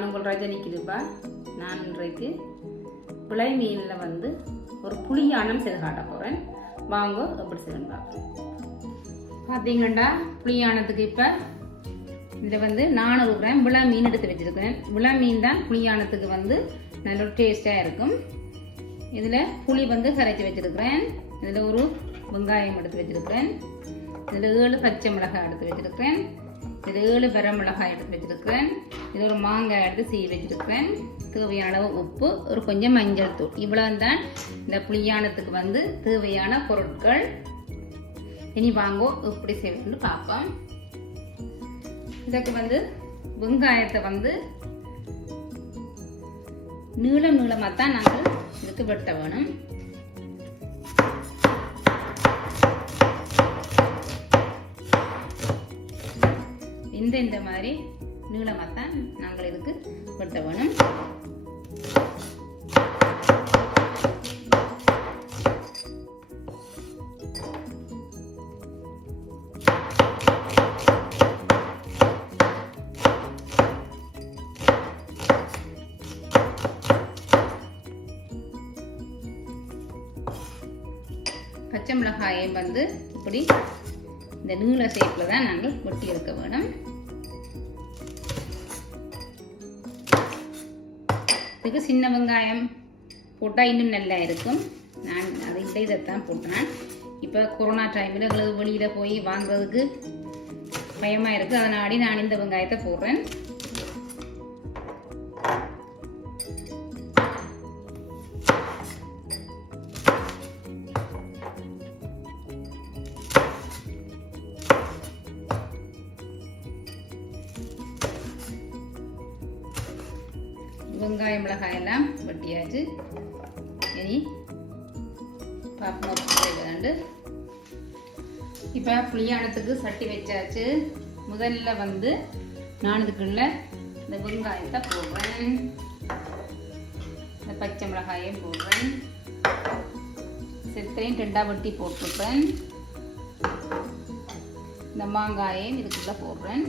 நான் உங்கள் ரஜினிக்குதுப்பா. நான் இன்றைக்கு பிழை மீனில் வந்து ஒரு புளியானம் செய்து காட்ட போகிறேன். வாங்க எப்படி செய்யணும் பார்ப்போம். பார்த்தீங்கண்டா புளியானத்துக்கு இப்போ இதில் வந்து 400 கிராம் விளா மீன் எடுத்து வச்சுருக்கிறேன். விளா மீன் தான் புளியானத்துக்கு வந்து நல்ல டேஸ்ட்டாக இருக்கும். இதில் புளி வந்து கரைச்சி வச்சுருக்கிறேன். இதில் ஒரு வெங்காயம் எடுத்து வச்சுருக்கிறேன். இதில் 7 பச்சை மிளகாய் எடுத்து வச்சுருக்கிறேன். இதில் 7 வரமிளகாய் எடுத்து வச்சுருக்கிறேன். இது ஒரு மாங்காய் எடுத்து சீவி வச்சுருக்கிறேன். தேவையான அளவு உப்பு, ஒரு கொஞ்சம் மஞ்சள் தூள். இவ்வளோ தான் இந்த புளியானத்துக்கு வந்து தேவையான பொருட்கள். இனி வாங்கோ எப்படி செய்யணும்னு பார்ப்போம். இதுக்கு வந்து வெங்காயத்தை வந்து நீளமாக தான் நாங்கள் இதுக்கு வெட்ட வேணும். இந்த மாதிரி நீளமாக தான் நாங்கள் இதுக்கு வெட்ட வேணும். பச்சை மிளகாயை வந்து இப்படி இந்த நீள ஷேப்பில் தான் நாங்கள் வெட்டி எடுக்க வேணும். இதுக்கு சின்ன வெங்காயம் போட்டால் இன்னும் நல்லா இருக்கும். நான் அதை இதைத்தான் போட்டேன். இப்போ கொரோனா டைமில் எங்களுக்கு வெளியில் போய் வாங்குறதுக்கு பயமாக இருக்குது. அதனாடி நான் இந்த வெங்காயத்தை போடுறேன். வெங்காயம் மிளகாய் எல்லாம் வெட்டியாச்சு. இனி பாப்போம். இப்போ புளியானத்துக்கு சட்டி வச்சாச்சு. முதல்ல வந்து நான் இதுக்குள்ள இந்த வெங்காயத்தை போடுறேன். இந்த பச்சை மிளகாயும் போடுறேன். செத்தையும் 2ஆ வெட்டி போட்டுருப்பேன். இந்த மாங்காயையும் இதுக்குள்ள போடுறேன்.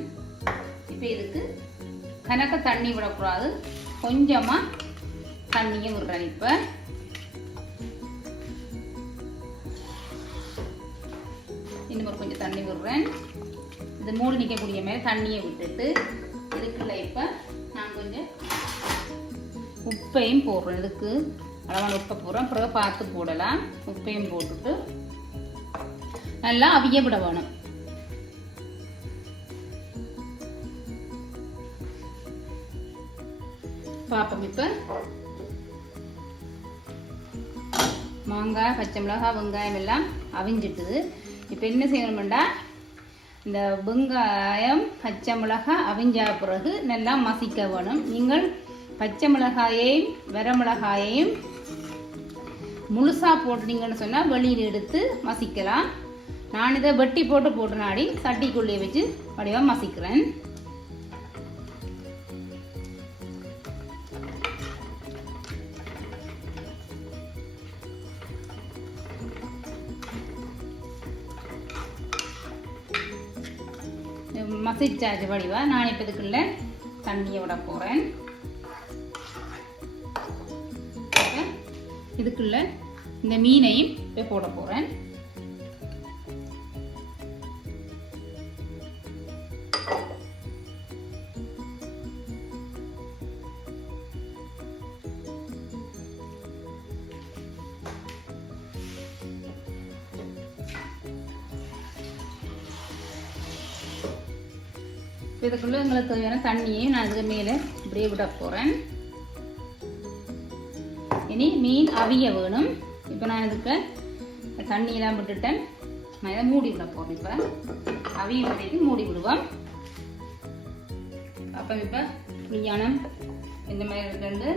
இப்போ இதுக்கு கணக்க தண்ணி விடக்கூடாது, கொஞ்சமாக தண்ணியை விடுறேன். இப்போ இன்னும் ஒரு கொஞ்சம் தண்ணி விடுறேன். இது மூடி நிற்கக்கூடிய மாதிரி தண்ணியை விட்டுட்டு இதுக்குள்ள இப்போ நான் கொஞ்சம் உப்பையும் போடுறேன். இதுக்கு அளவான உப்பை போடுறேன். பிறகு பார்த்து போடலாம். உப்பையும் போட்டுட்டு நல்லா அவிய விட வேணும். பார்ப்போம். இப்போ மாங்காய், பச்சை மிளகாய், வெங்காயம் எல்லாம் அவிஞ்சிட்டுது. இப்போ என்ன செய்யணும்டா, இந்த வெங்காயம் பச்சை மிளகாய் அவிஞ்சா பிறகு நல்லா மசிக்க வேணும். நீங்கள் பச்சை மிளகாயையும் வரமிளகாயையும் முழுசாக போட்டுட்டீங்கன்னு சொன்னால் வெளியில் எடுத்து மசிக்கலாம். நான் இதை வெட்டி போட்டு நாடி சட்டிக்குள்ளே வச்சு வடிவாக மசிக்கிறேன். மசிச்சாச்சு வடிவா. நான் இப்போ இதுக்குள்ள தண்ணியை விட போகிறேன். இதுக்குள்ள இந்த மீனையும் இப்போ போட போகிறேன். இதுக்குள்ள எங்களுக்கு தேவையான தண்ணியையும் நான் இதுக்கு மேலே இப்படியே விட போகிறேன். இனி மீன் அவிய வேணும். இப்போ நான் இதுக்கு தண்ணியெல்லாம் விட்டுட்டேன். நான் இதை மூடி விட போகிறேன். இப்போ அவிய வரைக்கும் மூடி விடுவோம். அப்போ இப்போ புளியானம் இந்த மாதிரி இருக்கு.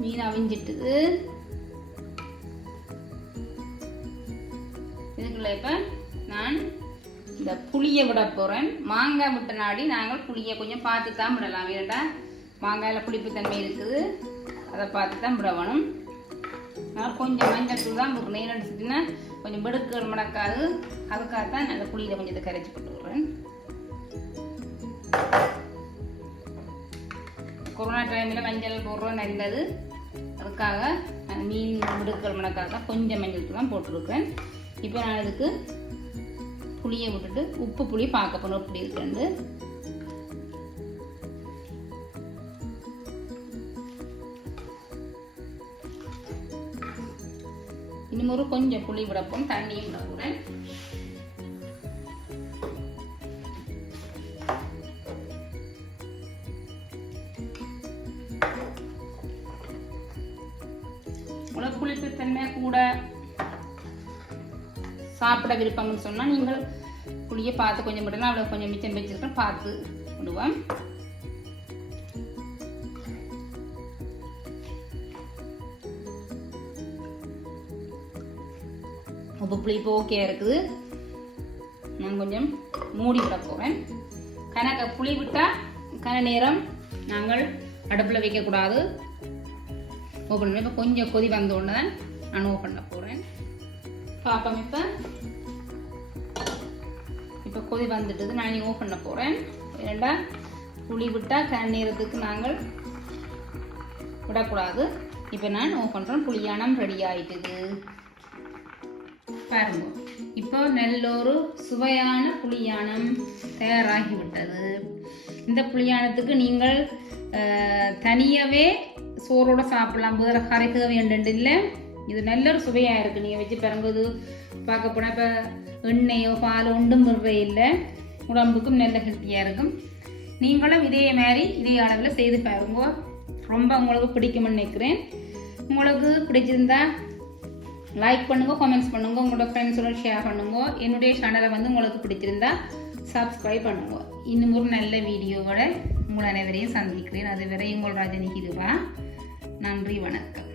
மீன் அவிஞ்சிட்டுது. இதுக்குள்ள இப்போ நான் இந்த புளியை விட போகிறேன். மாங்காய் விட்ட நாடி நாங்கள் புளியை கொஞ்சம் பார்த்து தான் விடலாம். ஏன்டா மாங்காயில் புளிப்பு தன்மை இருக்குது, அதை பார்த்து தான் விட வேணும். நான் கொஞ்சம் மஞ்சள் தூள் தான் போடுறேன். ஏன்னு வச்சுட்டிங்கன்னா கொஞ்சம் வெடுக்கள் மடக்காது, அதுக்காகத்தான் நான் அந்த புளியில் கொஞ்சத்தை கரைச்சி போட்டு விடுறேன். கொரோனா டைமில் மஞ்சள் போடுறோம் நல்லது, அதுக்காக நான் மீன் வெடுக்கள் மடக்காக கொஞ்சம் மஞ்சள் தூள் தான் போட்டுருக்கேன். இப்போ நான் இதுக்கு புளியை விட்டுட்டு உப்பு புளி பார்க்க போனோம் இப்படி இருக்குண்டு. இன்னும் ஒரு கொஞ்சம் புளி விடப்போம், தண்ணியும் விடக்கூடாது. புளிப்புத்தன்மை கூட சாப்பிட விருப்பம்னு சொன்னால் நீங்கள் புளியை பார்த்து கொஞ்சம் விடலாம். அவ்வளோ கொஞ்சம் மிச்சம் வச்சிருக்கேன், பார்த்து விடுவேன். உப்பு புளி இப்போ ஓகே இருக்குது. நான் கொஞ்சம் மூடி விட போகிறேன். கணக்க புளி விட்டால் கன நேரம் நாங்கள் அடுப்பில் வைக்கக்கூடாது. ஓப்பன் பண்ணி இப்போ கொஞ்சம் கொதி வந்தோடனே தான் நான் ஓப்பன் பண்ண போகிறேன். பாப்போம். இப்போ கொதி வந்துட்டது, நான் ஓப்பன் பண்ண போகிறேன். ஏன்னா புளி விட்டால் கன நேரத்துக்கு நாங்கள் விடக்கூடாது. இப்போ நான் ஓப்பன் பண்ணுறேன். புளியானம் ரெடி ஆகிட்டுது பாருங்க. இப்போ நல்ல ஒரு சுவையான புளியானம் தயாராகிவிட்டது. இந்த புளியானத்துக்கு நீங்கள் தனியாகவே சோறோட சாப்பிடலாம், வேறு கரைக்க வேண்டியது இல்லை. இது நல்ல ஒரு சுவையாக இருக்குது. நீங்கள் வச்சு பிறங்குது பார்க்க போனால் இப்போ எண்ணெயோ பால் ஒன்றும் விடுறே இல்லை, உடம்புக்கும் நல்ல ஹெல்த்தியாக இருக்கும். நீங்களும் இதே மாதிரி இதே அளவில் செய்து பாருங்க. ரொம்ப உங்களுக்கு பிடிக்கும்னு நினைக்கிறேன். உங்களுக்கு பிடிச்சிருந்தா லைக் பண்ணுங்க, கமெண்ட்ஸ் பண்ணுங்க, உங்களோட ஃப்ரெண்ட்ஸோட ஷேர் பண்ணுங்க. என்னுடைய சேனலை வந்து உங்களுக்கு பிடிச்சிருந்தா சப்ஸ்கிரைப் பண்ணுங்க. இன்னும் ஒரு நல்ல வீடியோவோட உங்கள் அனைவரையும் சந்திக்கிறேன். அதுவரை உங்கள் ராஜினி கிருபா. நன்றி, வணக்கம்.